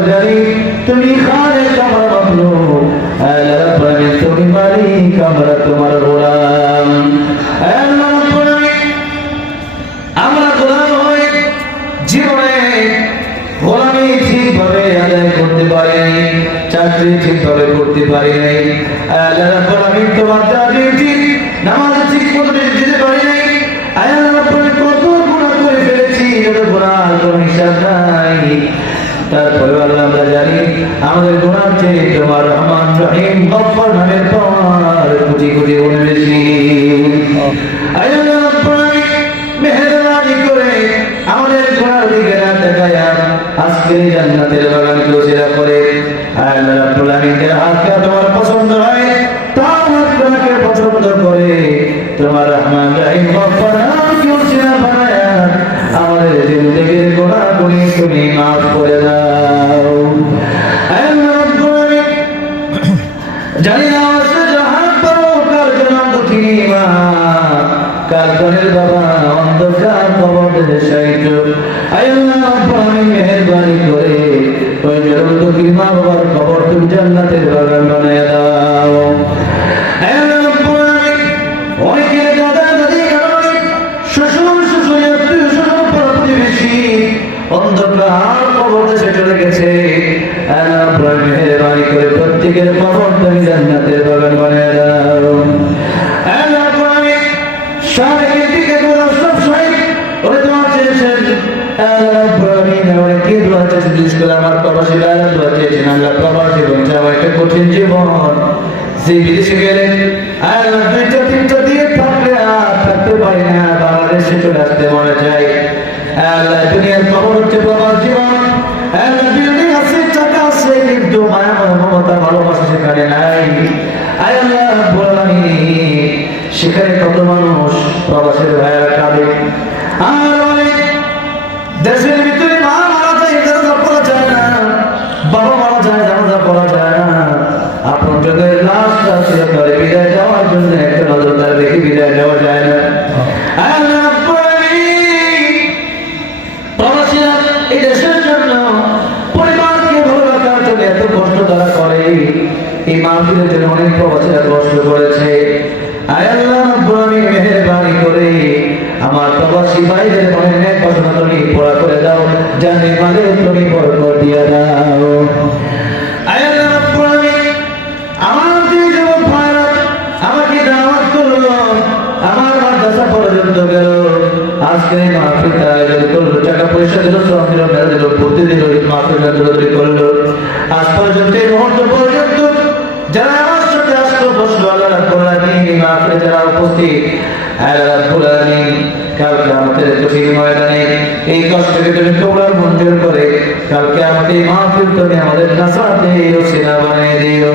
জারি তুমি খালেক আমরা মাখলুক। আল্লাহ রাব্বুল তুমি মালিক, আমরা তোমার গোলাম। করতে পারি চাকরি ঠিকভাবে করতে পারি নাই তোমার দাবি আমরা জানি, আমাদের গুনাহ চেয়ে তোমার রহমান রহিম গফফার নামের পাওয়ার কোটি কোটি গুণ বেশি। আল্লাহ রাব্বুল মেহেরবানি তোমার করে, তোমার জানি না আসলে জাহান পাবো, কার জন্য দুঃখিনী কার ঘরের বাবা অন্ধকার কবর শায়িত আল্লাহ আমি মেহেরবানি করে ওই জন্য দুঃখিনী মা বাবার কবর তুমি জান্নাতের বাগান বানিয়ে দাও। কারণে শ্বশুর শ্বশুর, আত্মীয় প্রতিবেশী অন্ধকার কবর দেশে চলে গেছে। আল্লাহ মেহেরবানি করে প্রত্যেকের কবর তুমি জান্নাতের বাগান বানিয়ে দাও। বিশেষ করে আমার জীবন। যে বিদেশে গেলেন আল্লাহ দুইটা দিয়ে আর থাকতে পারি না, বাংলাদেশে চলে আসতে মনে দুনিয়ার খবর হচ্ছে জীবন। আছে, কিন্তু মমতা ভালোবাসা সেখানে নাই। সেখানে কত মানুষ প্রবাসের ভাইয়ের কাঁদে। দেশের ভিতরে মা মারা যায় জানাজা যায় না। বাবা মারা যায়, জানাজা পড়া যায় না। আপনার যদি লাশ চিরতরে এই জন্য অনেক প্রবাসীরা কষ্ট করেছে। আয় আল্লাহ করে আমার প্রবাসী ভাইদের মনে নেক তুমি পড়া করে দাও জানি তুমি দিয়ে দাও। আজকে মাহফিলটা আয়োজন করল, টাকা পয়সা দিল, শ্রম দিল মেলা দিল বুদ্ধি দিল মাহফিলটা দৌড়ি করল। আজ পর্যন্ত এই মুহূর্ত পর্যন্ত আমাদের কঠিন ময়দানে এই কষ্টকে তুমি কবুল মঞ্জুর করে, কালকে আমাকে মাহফিল তুমি আমাদের নাসাতে ওসিলা বানিয়ে দিও।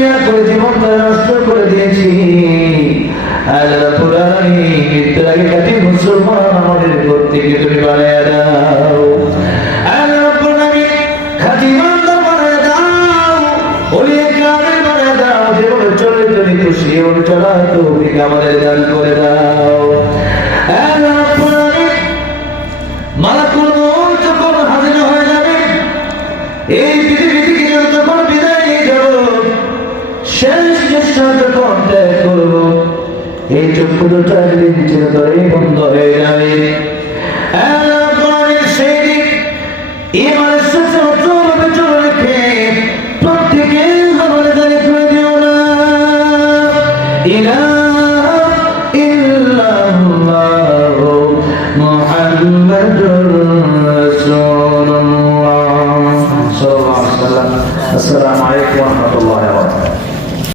দুনিয়া করে জীবনটা নষ্ট করে দিয়েছি। আল্লাহ রাব্বুল আলামিন, মৃত্যুর আগে কাটি মুসলমান আমাদের প্রত্যেকে তুমি বানিয়ে আমাদের দান করে দাও। যখন ত্যাগ করব এই চক্ষু দুটো একদিন বন্ধ হয়ে যাবে। সেই ইমানের